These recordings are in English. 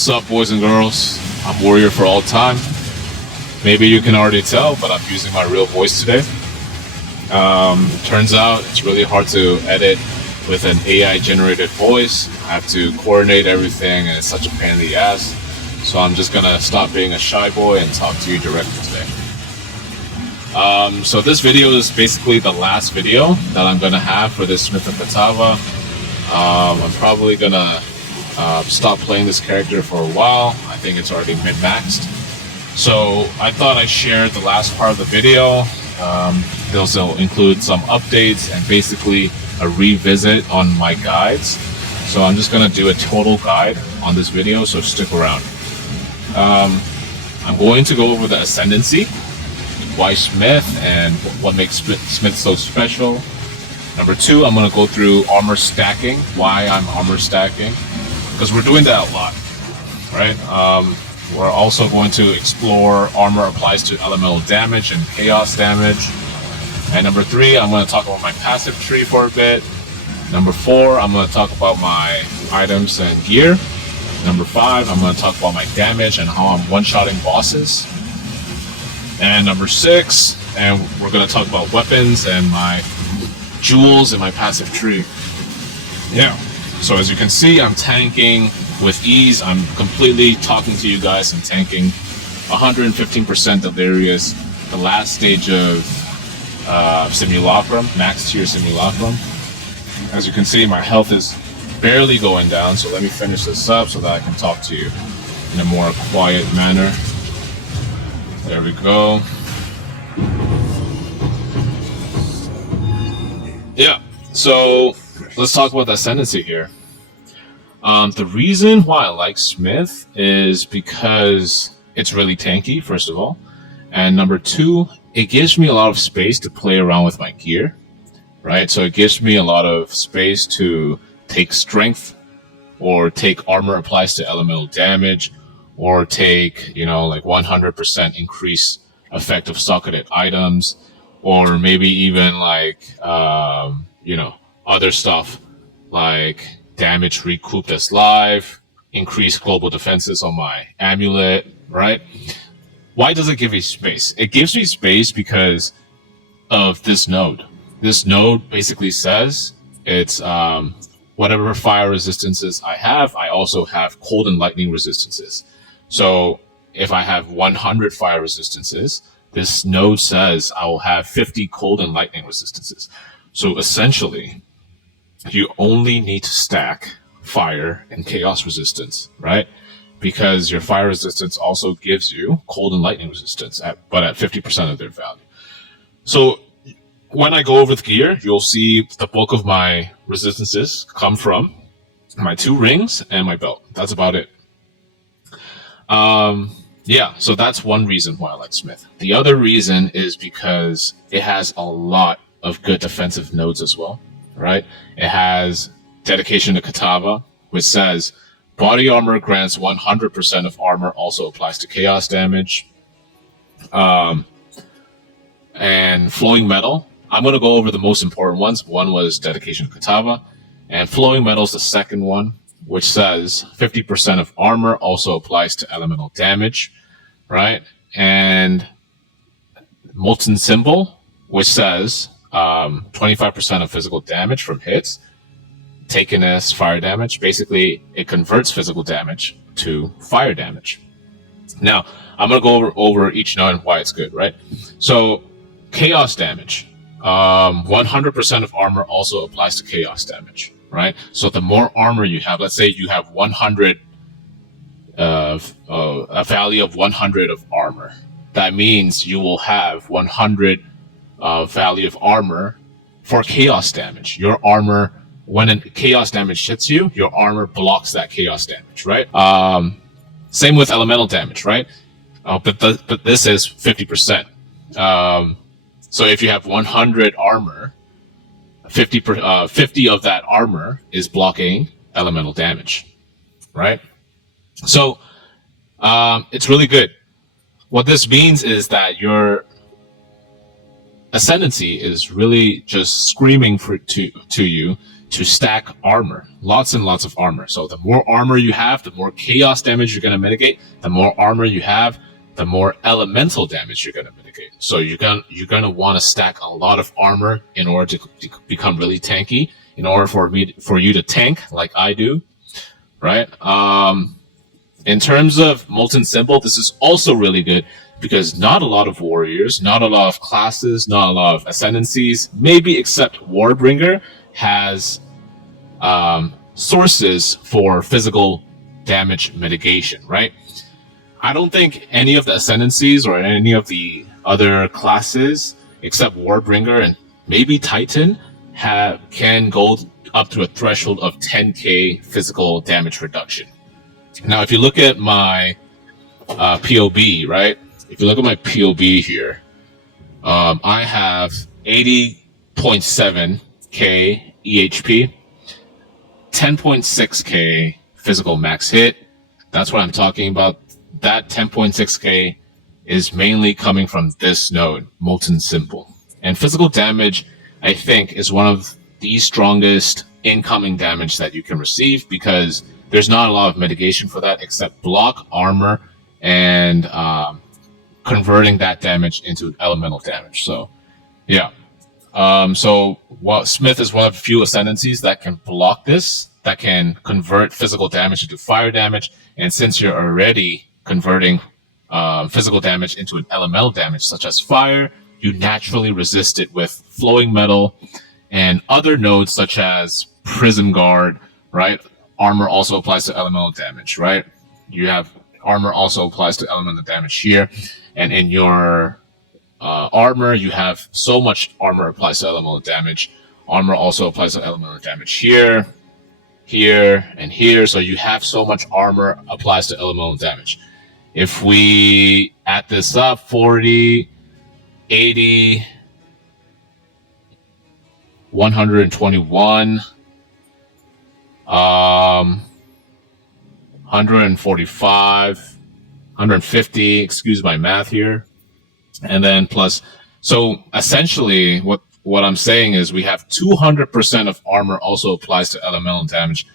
What's up, boys and girls? I'm Warrior for all time. Maybe you can already tell, but I'm using my real voice today. Turns out it's really hard to edit with an AI generated voice. I have to coordinate everything and it's such a pain in the ass. So I'm just gonna stop being a shy boy and talk to you directly today. So this video is basically the last video that I'm gonna have for this Smith and Kitava. I'm probably gonna stop playing this character for a while. I think it's already min-maxed. So I thought I'd share the last part of the video. Those will include some updates and basically a revisit on my guides. So I'm just going to do a total guide on this video, so stick around. I'm going to go over the Ascendancy, why Smith, and what makes Smith so special. Number 2, I'm going to go through armor stacking, why I'm armor stacking, because we're doing that a lot, right? We're also going to explore armor applies to elemental damage and chaos damage. And number 3, I'm going to talk about my passive tree for a bit. Number 4, I'm going to talk about my items and gear. Number 5, I'm going to talk about my damage and how I'm one-shotting bosses. And number 6, and we're going to talk about weapons and my jewels and my passive tree. Yeah. So as you can see, I'm tanking with ease. I'm completely talking to you guys and tanking 115% Delirious, the last stage of Simulacrum, max tier Simulacrum. As you can see, my health is barely going down, so let me finish this up so that I can talk to you in a more quiet manner. There we go. Yeah, so let's talk about the Ascendancy here. The reason why I like Smith is because it's really tanky, first of all. And number 2, it gives me a lot of space to play around with my gear, right? So it gives me a lot of space to take strength, or take armor applies to elemental damage, or take, like 100% increase effective socketed items, or maybe even like, other stuff like damage recouped as live, increase global defenses on my amulet, right? Why does it give me space? It gives me space because of this node. This node basically says it's whatever fire resistances I have, I also have cold and lightning resistances. So if I have 100 fire resistances, this node says I will have 50 cold and lightning resistances. So essentially, you only need to stack fire and chaos resistance, right? Because your fire resistance also gives you cold and lightning resistance, but at 50% of their value. So when I go over the gear, you'll see the bulk of my resistances come from my 2 rings and my belt. That's about it. Yeah, so that's one reason why I like Smith. The other reason is because it has a lot of good defensive nodes as well, right? It has dedication to Kitava, which says body armor grants 100% of armor, also applies to chaos damage. And flowing metal, I'm going to go over the most important ones. One was dedication to Kitava, and flowing metal is the second one, which says 50% of armor also applies to elemental damage, right? And molten symbol, which says 25% of physical damage from hits taken as fire damage. Basically, it converts physical damage to fire damage. Now, I'm going to go over each node and why it's good, right? So, chaos damage. 100% of armor also applies to chaos damage, right? So the more armor you have, let's say you have 100, a value of 100 of armor. That means you will have 100 value of armor for chaos damage. Your armor, when a chaos damage hits you, your armor blocks that chaos damage, right? Same with elemental damage, right? But this is 50%. So if you have 100 armor, 50 of that armor is blocking elemental damage, right? So it's really good. What this means is that your Ascendancy is really just screaming to you to stack armor, lots and lots of armor. So the more armor you have, the more chaos damage you're going to mitigate. The more armor you have, the more elemental damage you're going to mitigate. So you're going to want to stack a lot of armor in order to become really tanky, in order for you to tank like I do, right? In terms of Molten Symbol, this is also really good because not a lot of warriors, not a lot of classes, not a lot of ascendancies, maybe except Warbringer, has sources for physical damage mitigation, right? I don't think any of the ascendancies or any of the other classes except Warbringer and maybe Titan can go up to a threshold of 10k physical damage reduction. Now, if you look at my POB, right? If you look at my POB here, I have 80.7k EHP, 10.6k physical max hit. That's what I'm talking about. That 10.6k is mainly coming from this node, Molten Symbol. And physical damage, I think, is one of the strongest incoming damage that you can receive because there's not a lot of mitigation for that except block, armor, and converting that damage into elemental damage. So, yeah. Smith is one of the few ascendancies that can block this, that can convert physical damage into fire damage. And since you're already converting physical damage into an elemental damage, such as fire, you naturally resist it with Flowing Metal and other nodes such as Prism Guard, right? Armor also applies to elemental damage, right? You have armor also applies to elemental damage here. And in your armor, you have so much armor applies to elemental damage. Armor also applies to elemental damage here, here, and here. So you have so much armor applies to elemental damage. If we add this up, 40, 80, 121, 145, 150, excuse my math here. And then plus, so essentially what I'm saying is we have 200% of armor also applies to elemental damage,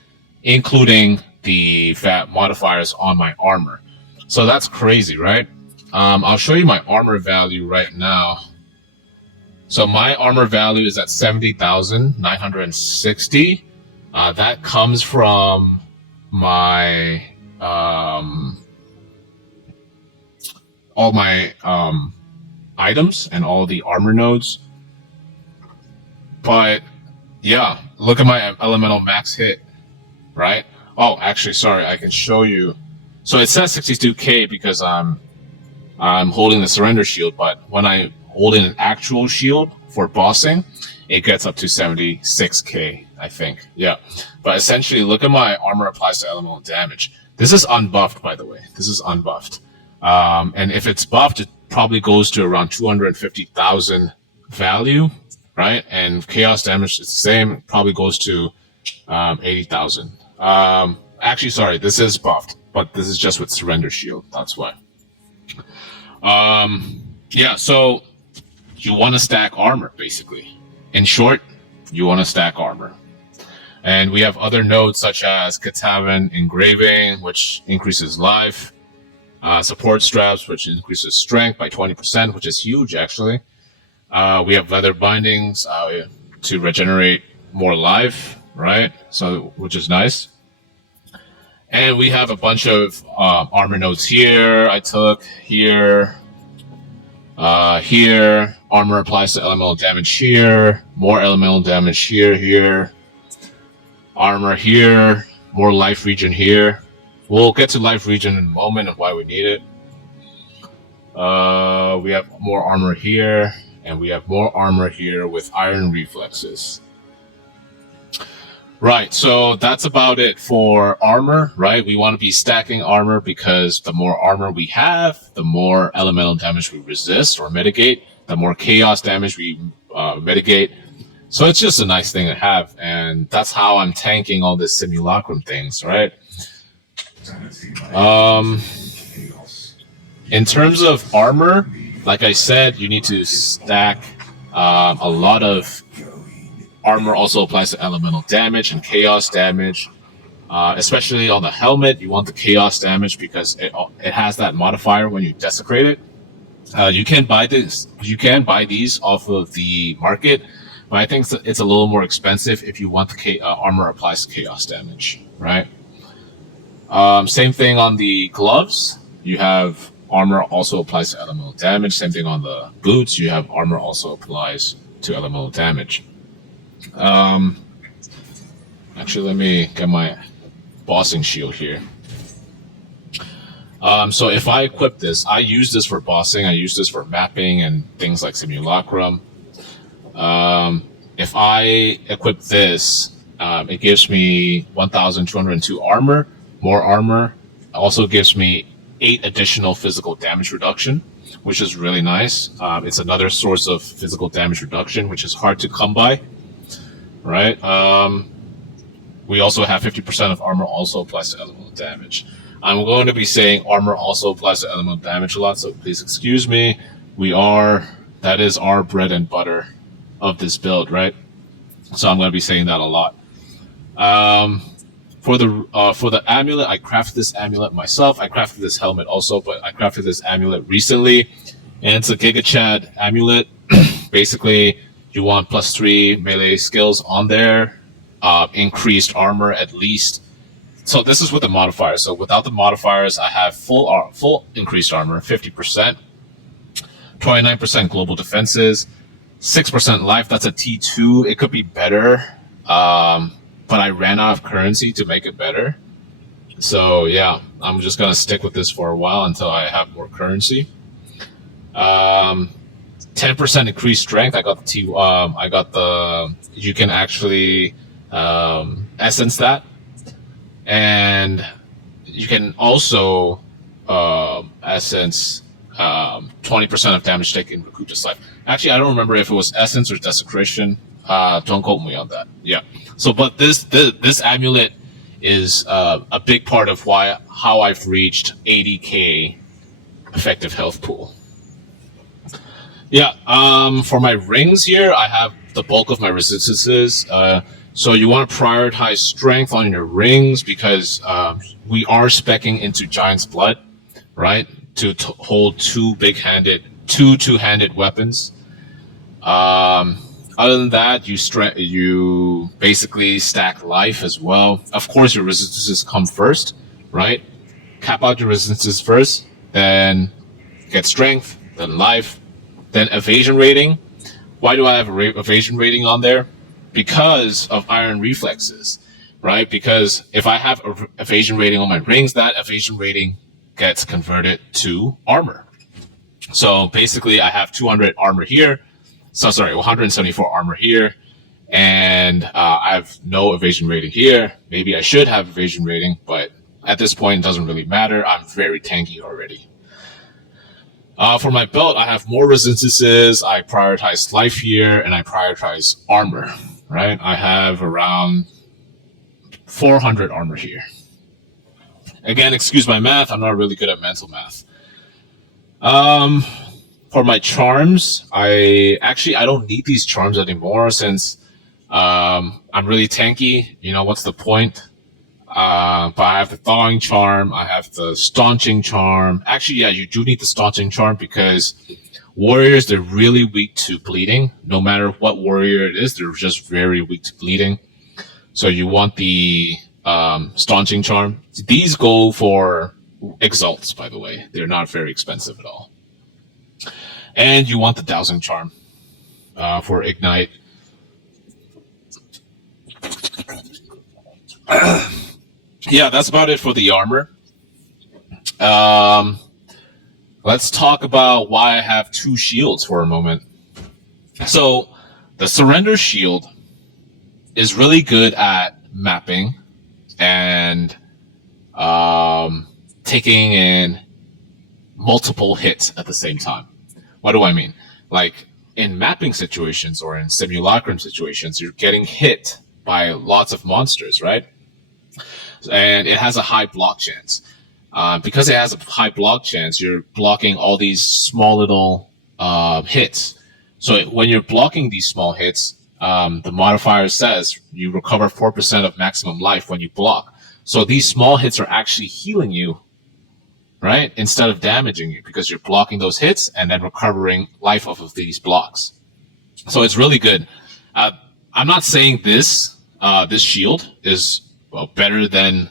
including the fat modifiers on my armor. So that's crazy, right? I'll show you my armor value right now. So my armor value is at 70,960. That comes from my all my items and all the armor nodes. But yeah, look at my elemental max hit, right? Oh, actually, sorry, I can show you. So it says 62k because I'm holding the surrender shield, but when I hold in an actual shield for bossing, it gets up to 76k, I think. Yeah. But essentially, look at my armor applies to elemental damage. This is unbuffed, by the way. This is unbuffed. And if it's buffed, it probably goes to around 250,000 value, right? And chaos damage is the same, probably goes to 80,000. Actually, sorry, this is buffed, but this is just with surrender shield. That's why. Yeah, so you want to stack armor, basically. In short, you want to stack armor. And we have other nodes such as Kitava engraving, which increases life. Support straps, which increases strength by 20%, which is huge, actually. We have leather bindings to regenerate more life, right? So, which is nice. And we have a bunch of armor nodes here. I took here. Here, armor applies to elemental damage here. More elemental damage here. Armor here. More life regen here. We'll get to life regen in a moment and why we need it. We have more armor here. and we have more armor here with iron reflexes. Right, so that's about it for armor, right? We want to be stacking armor because the more armor we have, the more elemental damage we resist or mitigate, the more chaos damage we mitigate. So it's just a nice thing to have, and that's how I'm tanking all this Simulacrum things, right? In terms of armor, like I said, you need to stack a lot of armor. Also applies to elemental damage and chaos damage, especially on the helmet. You want the chaos damage because it has that modifier when you desecrate it. You can buy this. You can buy these off of the market, but I think it's a little more expensive if you want the armor applies to chaos damage, right? Same thing on the gloves. You have armor also applies to elemental damage. Same thing on the boots. You have armor also applies to elemental damage. Actually, let me get my bossing shield here. So if I equip this, I use this for bossing, I use this for mapping and things like Simulacrum. If I equip this, it gives me 1,202 armor, more armor. It also gives me 8 additional physical damage reduction, which is really nice. It's another source of physical damage reduction, which is hard to come by. Right. We also have 50% of armor also applies to elemental damage. I'm going to be saying armor also applies to elemental damage a lot, so please excuse me. That is our bread and butter of this build, right? So I'm going to be saying that a lot. For the amulet, I crafted this amulet myself. I crafted this helmet also, but I crafted this amulet recently, and it's a Giga Chad amulet. Basically, you want +3 melee skills on there, increased armor at least. So this is with the modifiers. So without the modifiers, I have full increased armor, 50%, 29% global defenses, 6% life. That's a T2. It could be better, but I ran out of currency to make it better. So yeah, I'm just gonna stick with this for a while until I have more currency. 10% increased strength. I got you can actually essence that, and you can also essence 20% of damage taken recoup this life. Actually, I don't remember if it was essence or desecration. Don't quote me on that. Yeah. So, but this amulet is a big part of how I've reached 80k effective health pool. Yeah, for my rings here, I have the bulk of my resistances. So you want to prioritize strength on your rings because we are speccing into Giant's Blood, right? To hold two-handed weapons. Other than that, you basically stack life as well. Of course, your resistances come first, right? Cap out your resistances first, then get strength, then life, then evasion rating. Why do I have evasion rating on there? Because of iron reflexes, right? Because if I have evasion rating on my rings, that evasion rating gets converted to armor. So basically, I have 200 armor here. 174 armor here, and I have no evasion rating here. Maybe I should have evasion rating, but at this point, it doesn't really matter. I'm very tanky already. For my belt, I have more resistances. I prioritize life here, and I prioritize armor, right? I have around 400 armor here. Again, excuse my math. I'm not really good at mental math. For my charms, I don't need these charms anymore since I'm really tanky. You know, what's the point? But I have the thawing charm. I have the staunching charm. Actually, yeah, you do need the staunching charm because warriors, they're really weak to bleeding. No matter what warrior it is, they're just very weak to bleeding. So you want the staunching charm. These go for exalts, by the way. They're not very expensive at all. And you want the dowsing charm for ignite. Yeah, that's about it for the armor. Let's talk about why I have 2 shields for a moment. So the surrender shield is really good at mapping and taking in multiple hits at the same time. What do I mean? Like in mapping situations or in simulacrum situations, you're getting hit by lots of monsters, right? And it has a high block chance. Because it has a high block chance, you're blocking all these small little hits. So when you're blocking these small hits, the modifier says you recover 4% of maximum life when you block. So these small hits are actually healing you, right? Instead of damaging you, because you're blocking those hits and then recovering life off of these blocks. So it's really good. I'm not saying this shield is better than,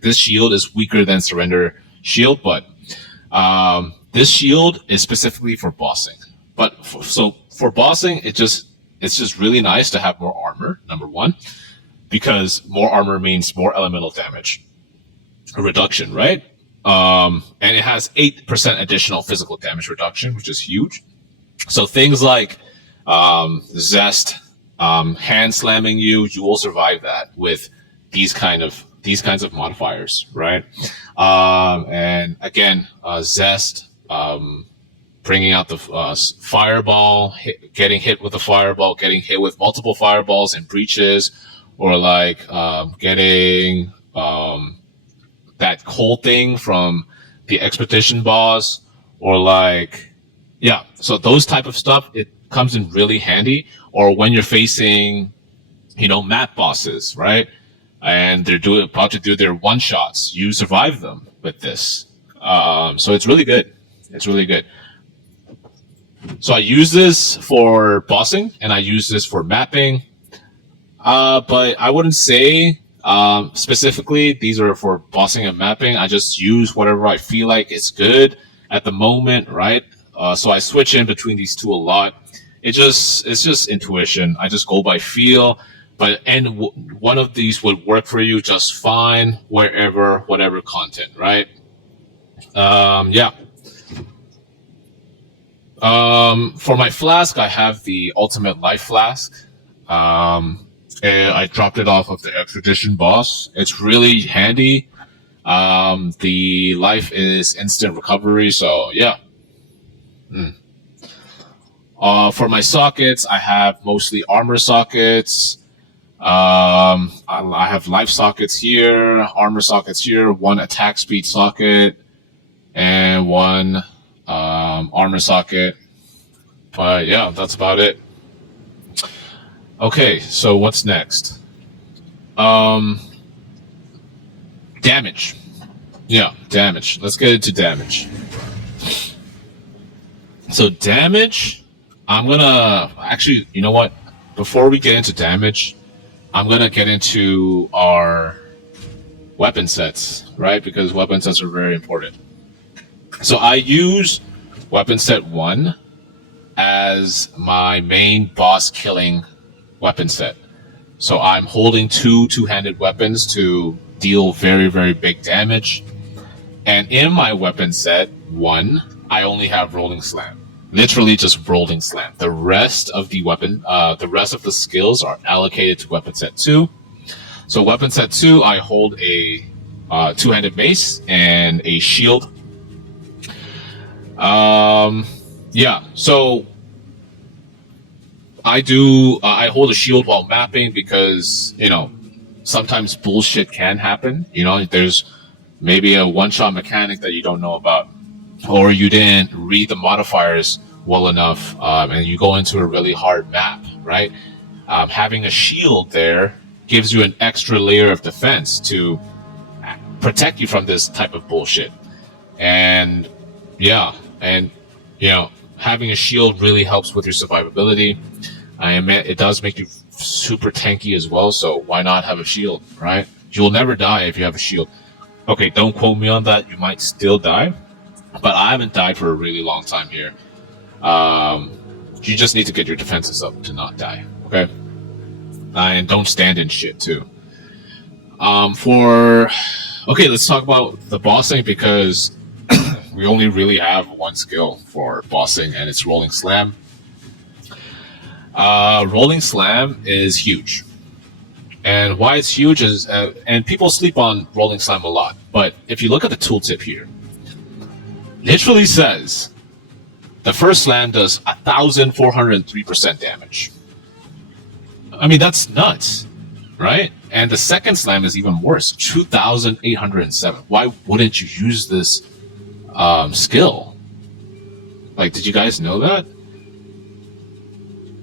this shield is weaker than surrender shield, but this shield is specifically for bossing. But for bossing, it's just really nice to have more armor. Number one, because more armor means more elemental damage, a reduction, right? And it has 8% additional physical damage reduction, which is huge. So things like Zest, hand slamming you will survive that with these kinds of modifiers, right? And again, Zest, bringing out the fireball, getting hit with a fireball, getting hit with multiple fireballs and breaches, or like getting that cold thing from the expedition boss, or like, yeah. So those type of stuff, it comes in really handy. Or when you're facing, map bosses, right? And they're about to do their one shots, you survive them with this. So it's really good. It's really good. So I use this for bossing and I use this for mapping. But I wouldn't say specifically these are for bossing and mapping. I just use whatever I feel like is good at the moment, right? So I switch in between these two a lot. It's just intuition. I just go by feel. One of these would work for you just fine wherever, whatever content, right? Yeah. For my flask, I have the Ultimate Life Flask. I dropped it off of the Expedition boss. It's really handy. The life is instant recovery, so yeah. For my sockets, I have mostly armor sockets. I have life sockets here, armor sockets here, one attack speed socket, and one armor socket. But yeah, that's about it. Okay, so what's next? Damage. Yeah, damage. Let's get into damage. So damage, I'm gonna actually, you know what? Before we get into damage, I'm gonna get into our weapon sets, right? Because weapon sets are very important. So I use weapon set 1 as my main boss killing weapon set. So I'm holding two-handed weapons to deal very, very big damage. And in my weapon set 1, I only have rolling slam. Literally just rolling slam. The rest of the skills are allocated to weapon set 2. So weapon set 2, I hold a two-handed mace and a shield. Yeah, so I hold a shield while mapping because, sometimes bullshit can happen. There's maybe a one-shot mechanic that you don't know about, or you didn't read the modifiers well enough, and you go into a really hard map, right? Having a shield there gives you an extra layer of defense to protect you from this type of bullshit. And yeah, having a shield really helps with your survivability. It does make you super tanky as well, so why not have a shield, right? You'll never die if you have a shield. Okay, don't quote me on that. You might still die, but I haven't died for a really long time here. You just need to get your defenses up to not die, okay? And don't stand in shit, too. Okay, let's talk about the bossing, because we only really have one skill for bossing, and it's rolling slam. Rolling Slam is huge. And why it's huge is, and people sleep on Rolling Slam a lot, but if you look at the tooltip here, literally says the first slam does 1,403% damage. I mean, that's nuts, right? And the second slam is even worse, 2,807. Why wouldn't you use this skill? Like, did you guys know that?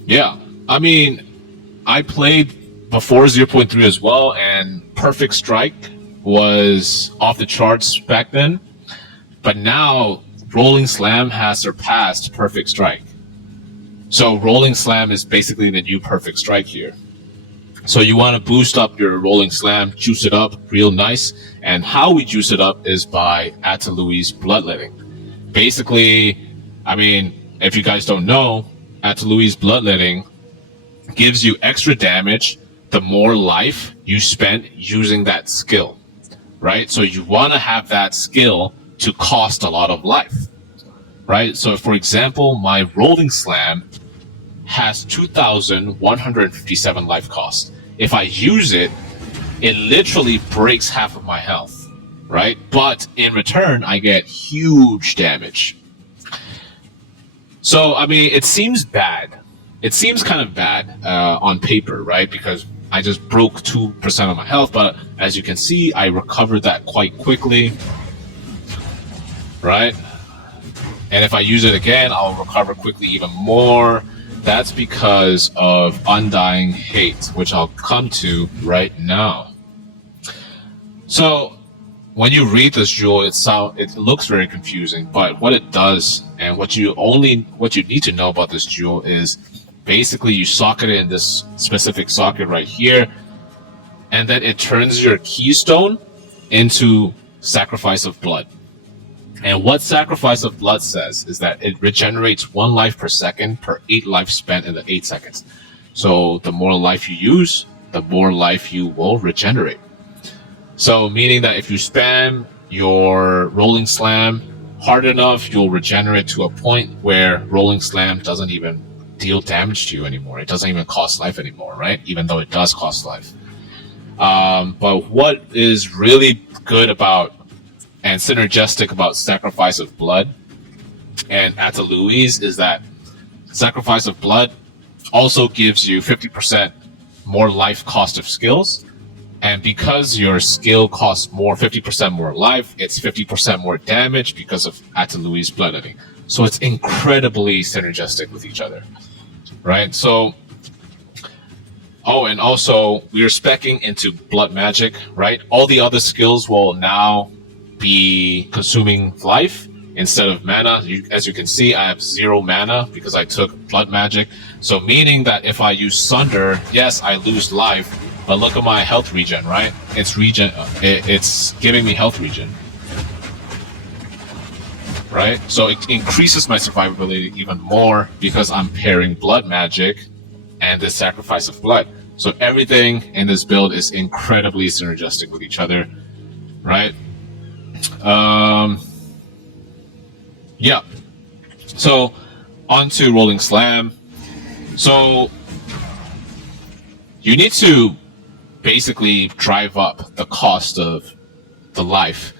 Yeah, I mean, I played before 0.3 as well, and Perfect Strike was off the charts back then. But now, Rolling Slam has surpassed Perfect Strike. So Rolling Slam is basically the new Perfect Strike here. So you want to boost up your Rolling Slam, juice it up real nice. And how we juice it up is by Atalui's Bloodletting. Basically, I mean, if you guys don't know, Atalui's Bloodletting gives you extra damage the more life you spend using that skill, right? So you want to have that skill to cost a lot of life, right? So for example, my Rolling Slam has 2,157 life cost. If I use it, it literally breaks half of my health, right? But in return, I get huge damage. So, I mean, it seems bad. It seems kind of bad on paper, right? Because I just broke 2% of my health, but as you can see, I recovered that quite quickly, right? And if I use it again, I'll recover quickly even more. That's because of Undying Hate, which I'll come to right now. So when you read this jewel, it looks very confusing, but what it does and what you need to know about this jewel is basically you socket it in this specific socket right here, and then it turns your keystone into Sacrifice of Blood. And what Sacrifice of Blood says is that it regenerates 1 life per second per 8 life spent in the 8 seconds. So the more life you use, the more life you will regenerate. So meaning that if you spam your Rolling Slam hard enough, you'll regenerate to a point where Rolling Slam doesn't even deal damage to you anymore. It doesn't even cost life anymore, right? Even though it does cost life. But what is really good about and synergistic about Sacrifice of Blood and Atalui's is that Sacrifice of Blood also gives you 50% more life cost of skills. And because your skill costs more, 50% more life, it's 50% more damage because of Atalui's Bloodletting. So it's incredibly synergistic with each other, right? So, oh, and also we are speccing into Blood Magic, right? All the other skills will now be consuming life instead of mana. As you can see, I have 0 mana because I took Blood Magic. So meaning that if I use Sunder, yes, I lose life, but look at my health regen, right? It's giving me health regen, right? So it increases my survivability even more because I'm pairing Blood Magic and the Sacrifice of Blood. So everything in this build is incredibly synergistic with each other, right? Yeah. So on to Rolling Slam. So you need to basically drive up the cost of the life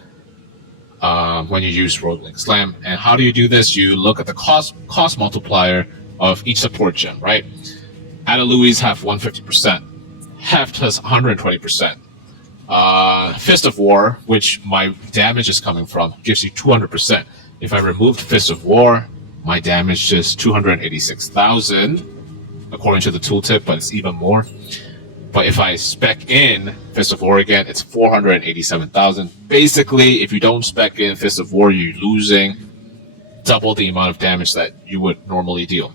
when you use Rolling Slam. And how do you do this? You look at the cost multiplier of each support gem, right? Atalui's have 150%. Heft has 120%. Fist of War, which my damage is coming from, gives you 200%. If I removed Fist of War, my damage is 286,000, according to the tooltip, but it's even more. But if I spec in Fist of War again, it's 487,000. Basically, if you don't spec in Fist of War, you're losing double the amount of damage that you would normally deal.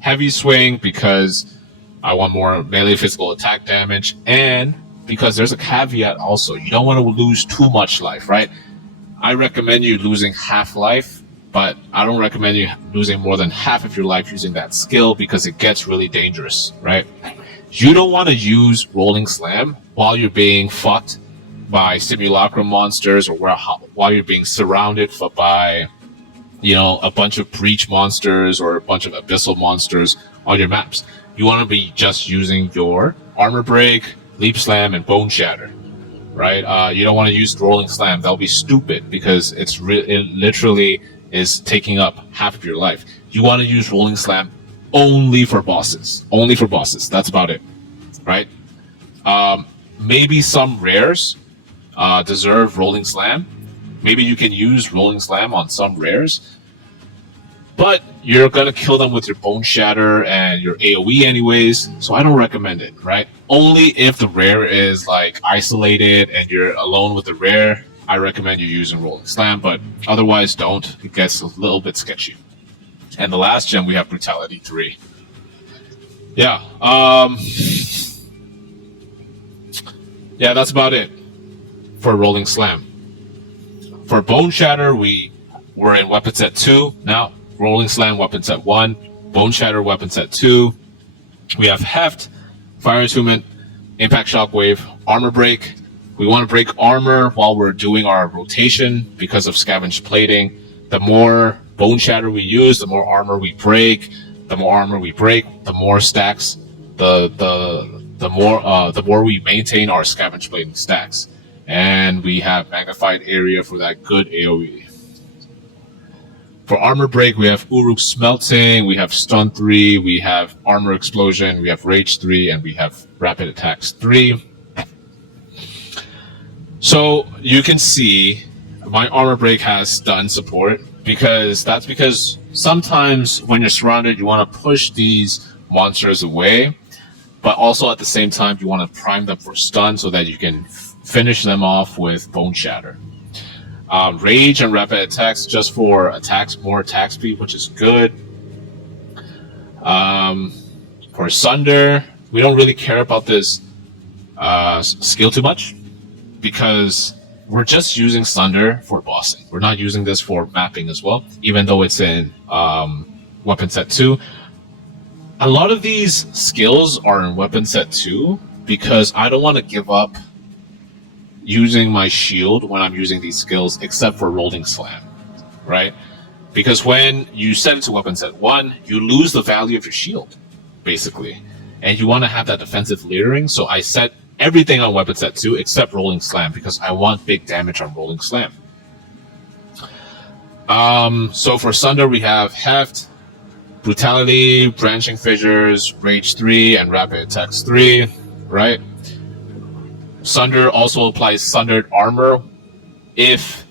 Heavy Swing, because I want more melee physical attack damage, and because there's a caveat also. You don't want to lose too much life, right? I recommend you losing half life, but I don't recommend you losing more than half of your life using that skill because it gets really dangerous, right? You don't want to use Rolling Slam while you're being fucked by Simulacrum monsters or while you're being surrounded by, a bunch of Breach monsters or a bunch of Abyssal monsters on your maps. you want to be just using your Armor Break, Leap Slam, and Bone Shatter, right? You don't want to use Rolling Slam. That'll be stupid because it literally is taking up half of your life. You want to use Rolling Slam only for bosses. Only for bosses. That's about it, right? Maybe some rares deserve Rolling Slam. Maybe you can use Rolling Slam on some rares, but you're gonna kill them with your Bone Shatter and your AoE anyways, so I don't recommend it, right? Only if the rare is like isolated and you're alone with the rare, I recommend you using Rolling Slam, but otherwise don't. It gets a little bit sketchy. And the last gem, we have Brutality 3. Yeah, yeah, that's about it for Rolling Slam. For Bone Shatter, we're in weapon set 2 now. Rolling Slam, weapon set 1. Bone Shatter, weapon set 2. We have Heft, Fire Attunement, Impact Shockwave, Armor Break. We want to break armor while we're doing our rotation because of Scavenged Plating. The more Bone Shatter we use, the more armor we break. The more armor we break, the more stacks. The more we maintain our Scavenged Plating stacks. And we have Magnified Area for that good AoE. For Armor Break, we have Uruk Smelting, we have Stun 3, we have Armor Explosion, we have Rage 3, and we have Rapid Attacks 3. So you can see my Armor Break has Stun support because sometimes when you're surrounded, you want to push these monsters away, but also at the same time, you want to prime them for stun so that you can finish them off with Bone Shatter. Rage and Rapid Attacks just for attacks, more attack speed, which is good. For Sunder, we don't really care about this skill too much because we're just using Sunder for bossing. We're not using this for mapping as well, even though it's in weapon set 2. A lot of these skills are in weapon set 2 because I don't want to give up using my shield when I'm using these skills, except for Rolling Slam, right? Because when you set it to weapon set 1, you lose the value of your shield, basically. And you want to have that defensive layering, so I set everything on weapon set 2 except Rolling Slam because I want big damage on Rolling Slam. So for Sunder, we have Heft, Brutality, Branching Fissures, Rage 3, and Rapid Attacks 3, right? Sunder also applies Sundered Armor if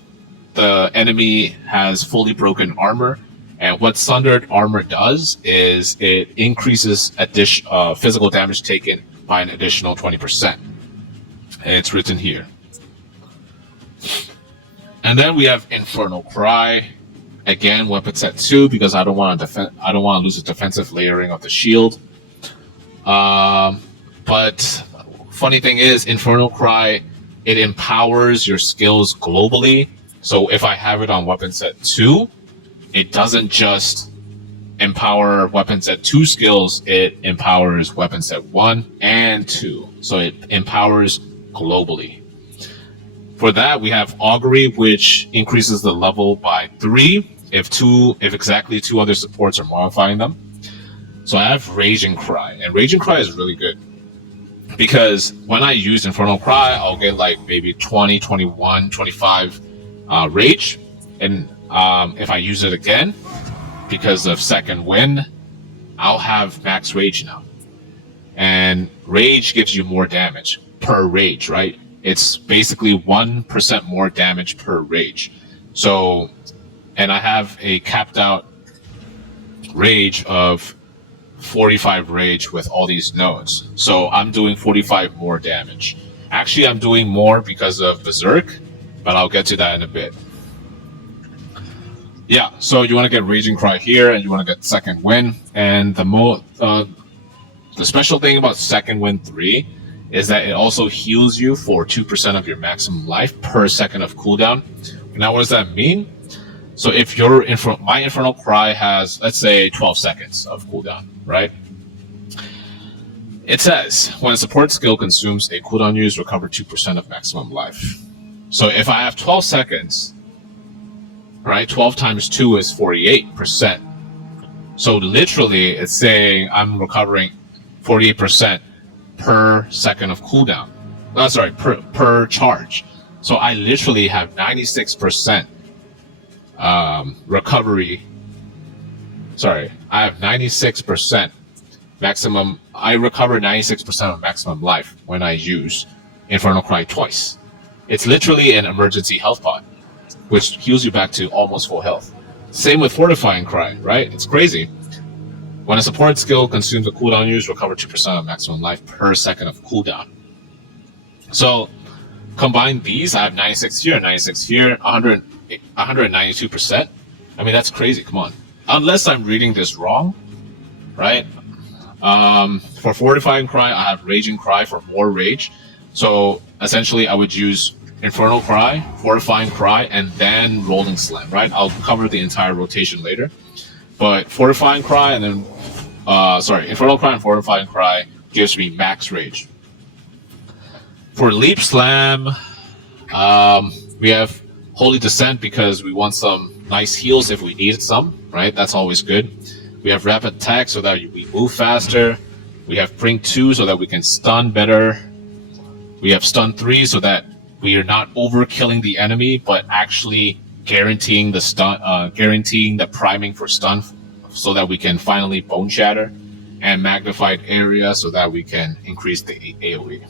the enemy has fully broken armor. And what Sundered Armor does is it increases physical damage taken by an additional 20%. And it's written here. And then we have Infernal Cry. Again, weapon set 2 because I don't want to lose the defensive layering of the shield. But funny thing is, Infernal Cry, it empowers your skills globally. So if I have it on weapon set 2, it doesn't just empower weapon set 2 skills, it empowers weapon set 1 and 2. So it empowers globally. For that, we have Augury, which increases the level by 3 if exactly 2 other supports are modifying them. So I have Raging Cry, and Raging Cry is really good because when I use Infernal Cry, I'll get like maybe 20, 21, 25 rage, and if I use it again because of Second Wind, I'll have max rage now. And rage gives you more damage per rage, right? It's basically 1% more damage per rage. So, and I have a capped out rage of 45 rage with all these nodes. So I'm doing 45 more damage. Actually, I'm doing more because of Berserk, but I'll get to that in a bit. Yeah, so you want to get Raging Cry here, and you want to get Second Wind. And the special thing about Second Wind 3 is that it also heals you for 2% of your maximum life per second of cooldown. Now, what does that mean? So if my Infernal Cry has, let's say, 12 seconds of cooldown, right? It says, when a support skill consumes a cooldown use, recover 2% of maximum life. So if I have 12 seconds, right, 12 times 2 is 48%. So literally, it's saying I'm recovering 48% per second of cooldown. Per charge. So I literally have 96% recovery. Sorry, I have 96% maximum. I recover 96% of maximum life when I use Infernal Cry twice. It's literally an emergency health pot, which heals you back to almost full health. Same with Fortifying Cry, right? It's crazy. When a support skill consumes a cooldown use, recover 2% of maximum life per second of cooldown. So combine these, I have 96 here, 96 here, 192%. I mean, that's crazy. Come on. Unless I'm reading this wrong, right? For Fortifying Cry, I have Raging Cry for more rage. So essentially, I would use Infernal Cry, Fortifying Cry, and then Rolling Slam, right? I'll cover the entire rotation later. But Fortifying Cry and then, Infernal Cry and Fortifying Cry gives me max rage. For Leap Slam, we have Holy Descent because we want some nice heals if we need some, right? That's always good. We have Rapid Attack so that we move faster. We have Bring 2 so that we can stun better. We have Stun 3 so that we are not overkilling the enemy, but actually guaranteeing the stun, guaranteeing the priming for stun, so that we can finally Bone Shatter, and Magnified Area so that we can increase the AOE.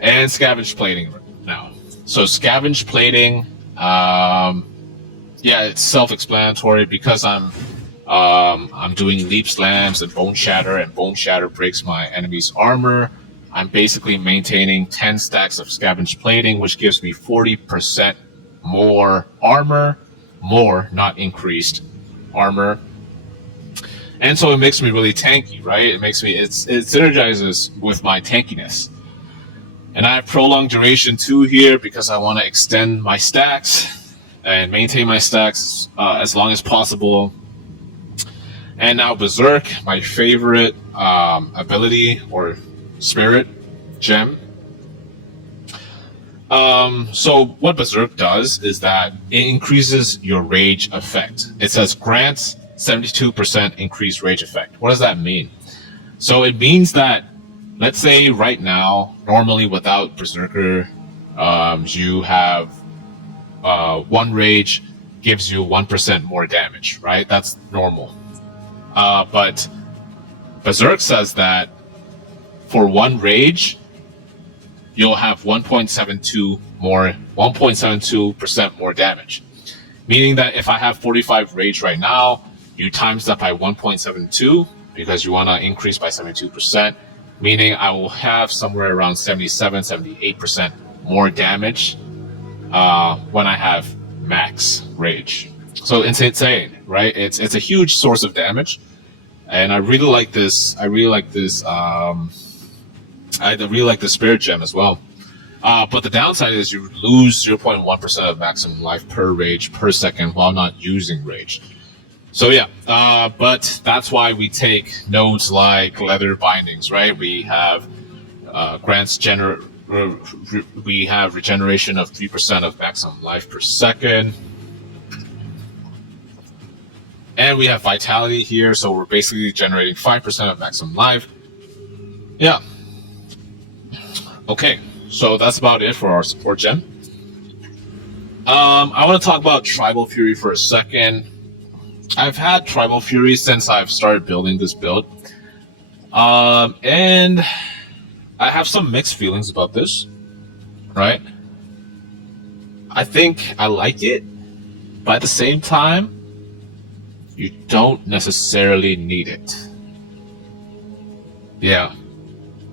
And Scavenge Plating now. So Scavenge Plating, yeah, it's self-explanatory because I'm doing Leap Slams and Bone Shatter breaks my enemy's armor. I'm basically maintaining 10 stacks of Scavenge Plating, which gives me 40% more armor, not increased armor. And so it makes me really tanky, right? It synergizes with my tankiness. And I have Prolonged Duration 2 here because I want to extend my stacks and maintain my stacks as long as possible. And now Berserk, my favorite ability or spirit gem. So what Berserk does is that it increases your rage effect. It says grants 72% increased rage effect. What does that mean? So it means that, let's say right now, normally without Berserker, you have 1 rage gives you 1% more damage, right? That's normal. But Berserk says that for 1 rage, you'll have 1.72% more damage. Meaning that if I have 45 rage right now, you times that by 1.72 because you want to increase by 72%, meaning I will have somewhere around 77-78% more damage when I have max rage. So it's insane, right? It's a huge source of damage, and I really like this. I really like the spirit gem as well. But the downside is you lose 0.1% of maximum life per rage per second while not using rage. So yeah, but that's why we take nodes like Leather Bindings, right? We have we have regeneration of 3% of maximum life per second. And we have Vitality here, so we're basically generating 5% of maximum life. Yeah. Okay, so that's about it for our support gem. I want to talk about Tribal Fury for a second. I've had Tribal Fury since I've started building this build. And I have some mixed feelings about this, right? I think I like it, but at the same time, you don't necessarily need it. Yeah.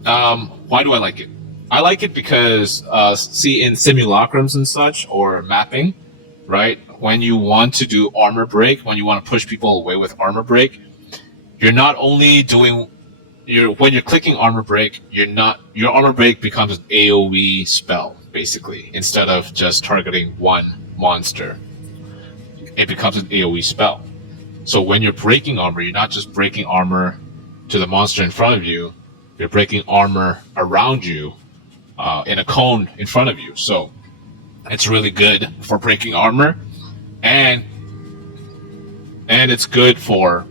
Why do I like it? I like it because, see, in simulacrums and such, or mapping, right? When you want to do armor break, when you want to push people away with armor break, you're not only doing, when you're clicking armor break, your armor break becomes an AoE spell, basically, instead of just targeting one monster. It becomes an AoE spell. So when you're breaking armor, you're not just breaking armor to the monster in front of you, you're breaking armor around you, in a cone in front of you. So it's really good for breaking armor, and it's good for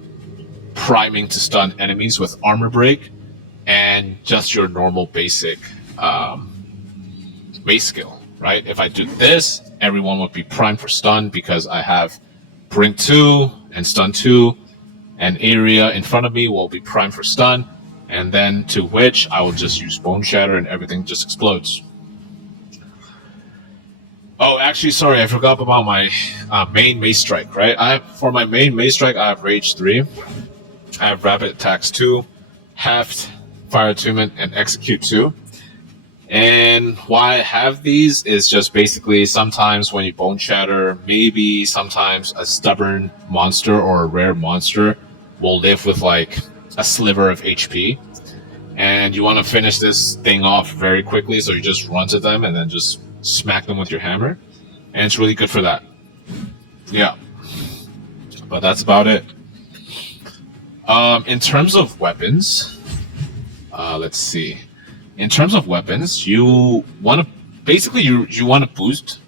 priming to stun enemies with armor break and just your normal basic base skill, right? If I do this, everyone would be primed for stun because I have Brink 2 and Stun 2, and area in front of me will be primed for stun, and then to which I will just use Bone Shatter and everything just explodes. Oh, actually, sorry, I forgot about my main Mace Strike, right? For my main Mace Strike, I have Rage 3, I have Rapid Attacks 2, Heft, Fire Attunement, and Execute 2. And why I have these is just basically sometimes when you Bone Shatter, maybe sometimes a stubborn monster or a rare monster will live with like a sliver of HP. And you want to finish this thing off very quickly, so you just run to them and then just smack them with your hammer. And it's really good for that. Yeah. But that's about it. In terms of weapons, let's see. In terms of weapons, you want to basically you want to boost.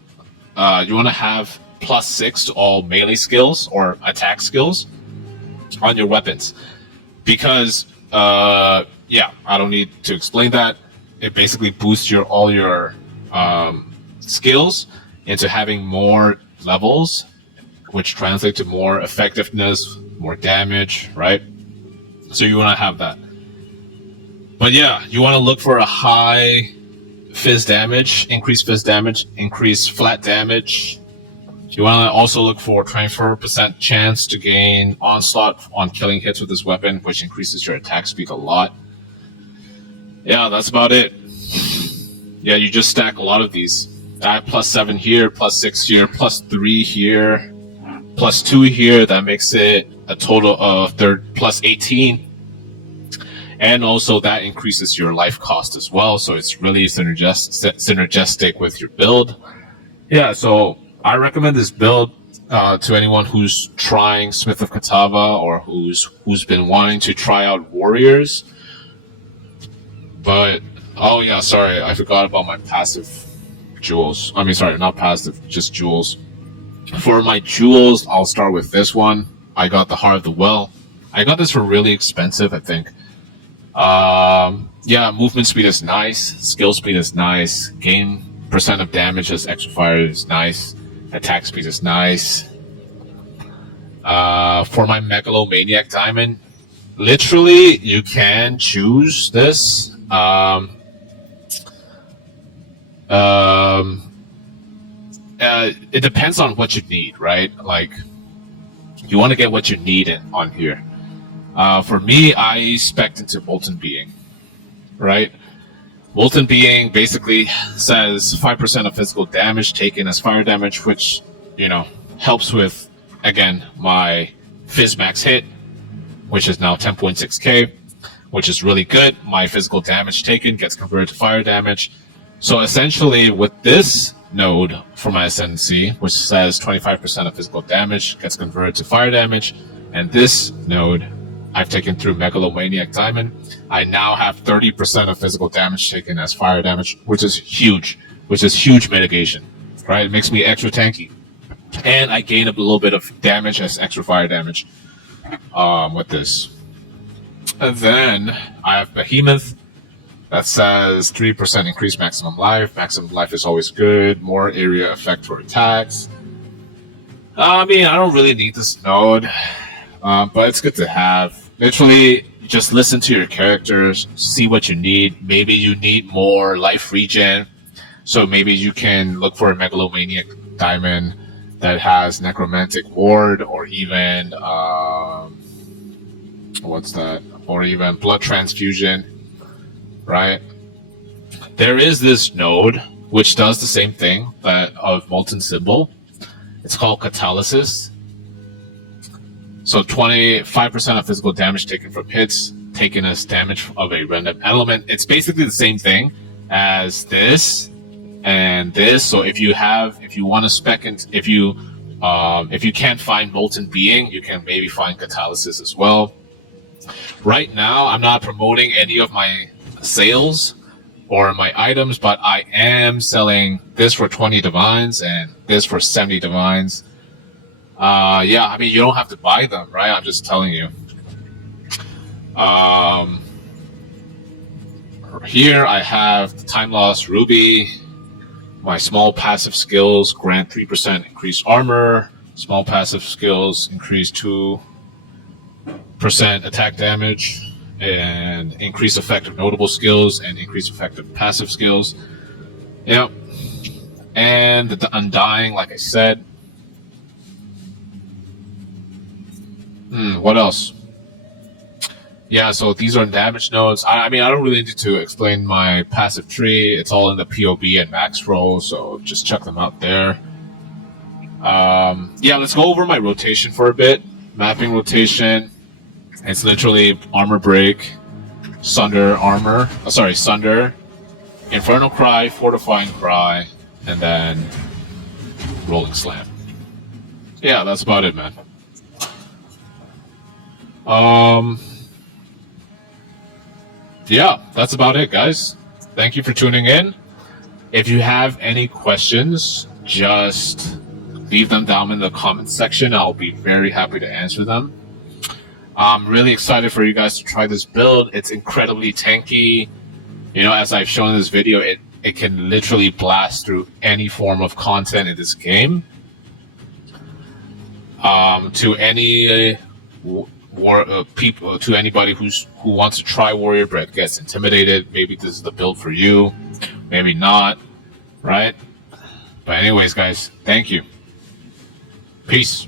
You want to have +6 to all melee skills or attack skills on your weapons, because yeah, I don't need to explain that. It basically boosts all your skills into having more levels, which translate to more effectiveness, more damage, right? So you want to have that. But yeah, you want to look for a high fizz damage, increased flat damage. You want to also look for 24% chance to gain onslaught on killing hits with this weapon, which increases your attack speed a lot. Yeah, that's about it. Yeah, you just stack a lot of these. I have +7 here, +6 here, +3 here, +2 here. That makes it a total of +18. And also that increases your life cost as well, so it's really synergistic with your build. Yeah, so I recommend this build to anyone who's trying Smith of Kitava or who's been wanting to try out warriors. But oh yeah, sorry, I forgot about my passive jewels. I mean, sorry, not passive, just jewels. For my jewels, I'll start with this one. I got the Heart of the Well. I got this for really expensive, I think. Yeah, movement speed is nice, skill speed is nice, gain % of damage as extra fire is nice, attack speed is nice. For my Megalomaniac Diamond, literally you can choose this. It depends on what you need, right? Like, you want to get what you need on here. For me, I spec'd into Molten Being, right? Molten Being basically says 5% of physical damage taken as fire damage, which, you know, helps with, again, my Fizz Max hit, which is now 10.6k, which is really good. My physical damage taken gets converted to fire damage. So essentially, with this node for my Ascendancy, which says 25% of physical damage gets converted to fire damage, and this node I've taken through Megalomaniac Diamond, I now have 30% of physical damage taken as fire damage, which is huge mitigation, right? It makes me extra tanky. And I gain a little bit of damage as extra fire damage with this. And then I have Behemoth that says 3% increased maximum life. Maximum life is always good. More area effect for attacks. I mean, I don't really need this node. But it's good to have. Literally, just listen to your characters, see what you need. Maybe you need more life regen, so maybe you can look for a Megalomaniac Diamond that has Necromantic Ward, or even what's that? Or even Blood Transfusion, right? There is this node which does the same thing, but of Molten Symbol. It's called Catalysis. So 25% of physical damage taken from hits, taken as damage of a random element. It's basically the same thing as this and this. So if you want to spec, if you can't find Molten Being, you can maybe find Catalysis as well. Right now, I'm not promoting any of my sales or my items, but I am selling this for 20 divines and this for 70 divines. Yeah, I mean, you don't have to buy them, right? I'm just telling you. Here I have the Time Loss Ruby. My small passive skills grant 3% increased armor. Small passive skills increase 2% attack damage, and increase effective notable skills and increase effective passive skills. Yep. And the Undying, like I said. What else? Yeah, so these are damage nodes. I mean, I don't really need to explain my passive tree. It's all in the POB and max roll, so just check them out there. Yeah, let's go over my rotation for a bit. Mapping rotation. It's literally Armor Break, Sunder, Sunder, Infernal Cry, Fortifying Cry, and then Rolling Slam. Yeah, that's about it, man. Yeah, that's about it, guys. Thank you for tuning in. If you have any questions, just leave them down in the comment section. I'll be very happy to answer them. I'm really excited for you guys to try this build. It's incredibly tanky. You know, as I've shown in this video, it can literally blast through any form of content in this game. To any to anybody who wants to try Warrior Bread, gets intimidated, maybe this is the build for you, maybe not, right? But anyways, guys, thank you. Peace.